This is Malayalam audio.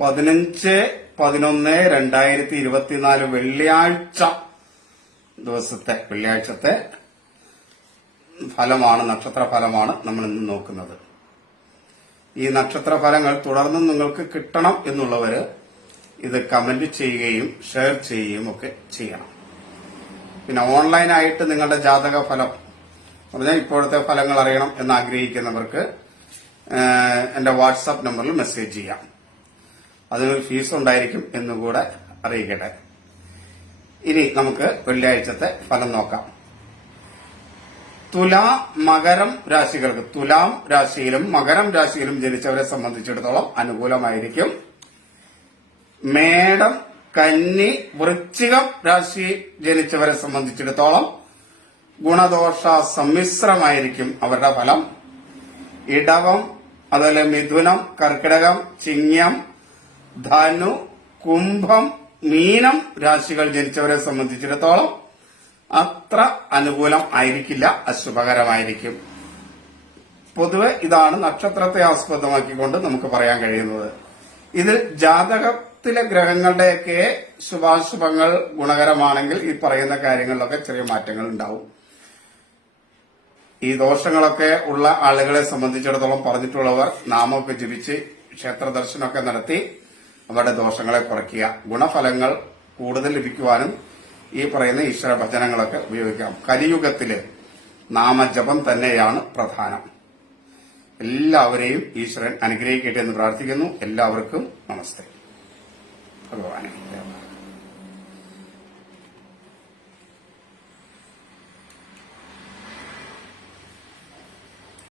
15/11/2024 വെള്ളിയാഴ്ചത്തെ ഫലമാണ്, നക്ഷത്ര ഫലമാണ് നമ്മൾ ഇന്ന് നോക്കുന്നത്. ഈ നക്ഷത്ര ഫലങ്ങൾ തുടർന്നും നിങ്ങൾക്ക് കിട്ടണം എന്നുള്ളവര് ഇത് കമന്റ് ചെയ്യുകയും ഷെയർ ചെയ്യുകയും ഒക്കെ ചെയ്യണം. പിന്നെ ഓൺലൈനായിട്ട് നിങ്ങളുടെ ജാതക ഫലം പറഞ്ഞാൽ ഇപ്പോഴത്തെ ഫലങ്ങൾ അറിയണം എന്ന് ആഗ്രഹിക്കുന്നവർക്ക് എന്റെ വാട്സാപ്പ് നമ്പറിൽ മെസ്സേജ് ചെയ്യാം. അതിനൊരു ഫീസ് ഉണ്ടായിരിക്കും എന്നുകൂടെ അറിയിക്കട്ടെ. ഇനി നമുക്ക് വെള്ളിയാഴ്ചത്തെ ഫലം നോക്കാം. മകരം രാശികൾക്ക്, തുലാം രാശിയിലും മകരം രാശിയിലും ജനിച്ചവരെ സംബന്ധിച്ചിടത്തോളം അനുകൂലമായിരിക്കും. മേടം, കന്നി, വൃശ്ചികം രാശി ജനിച്ചവരെ സംബന്ധിച്ചിടത്തോളം ഗുണദോഷ സമ്മിശ്രമായിരിക്കും അവരുടെ ഫലം. ഇടവം, അതുപോലെ മിഥുനം, കർക്കിടകം, ചിങ്ങം, ധനു, കുംഭം, മീനം രാശികൾ ജനിച്ചവരെ സംബന്ധിച്ചിടത്തോളം അത്ര അനുകൂലം ആയിരിക്കില്ല, അശുഭകരമായിരിക്കും. പൊതുവെ ഇതാണ് നക്ഷത്രത്തെ ആസ്പദമാക്കിക്കൊണ്ട് നമുക്ക് പറയാൻ കഴിയുന്നത്. ഇതിൽ ജാതകത്തിലെ ഗ്രഹങ്ങളുടെയൊക്കെ ശുഭാശുഭങ്ങൾ ഗുണകരമാണെങ്കിൽ ഈ പറയുന്ന കാര്യങ്ങളിലൊക്കെ ചെറിയ മാറ്റങ്ങൾ ഉണ്ടാവും. ഈ ദോഷങ്ങളൊക്കെ ഉള്ള ആളുകളെ സംബന്ധിച്ചിടത്തോളം പറഞ്ഞിട്ടുള്ളവർ നാമമൊക്കെ ജപിച്ച് ക്ഷേത്ര ദർശനമൊക്കെ നടത്തി അവരുടെ ദോഷങ്ങളെ കുറയ്ക്കുക. ഗുണഫലങ്ങൾ കൂടുതൽ ലഭിക്കുവാനും ഈ പറയുന്ന ഈശ്വര ഭജനങ്ങളൊക്കെ ഉപയോഗിക്കാം. കലിയുഗത്തില് നാമജപം തന്നെയാണ് പ്രധാനം. എല്ലാവരെയും ഈശ്വരൻ അനുഗ്രഹിക്കട്ടെ എന്ന് പ്രാർത്ഥിക്കുന്നു. എല്ലാവർക്കും നമസ്തേ. ഭഗവാനെ.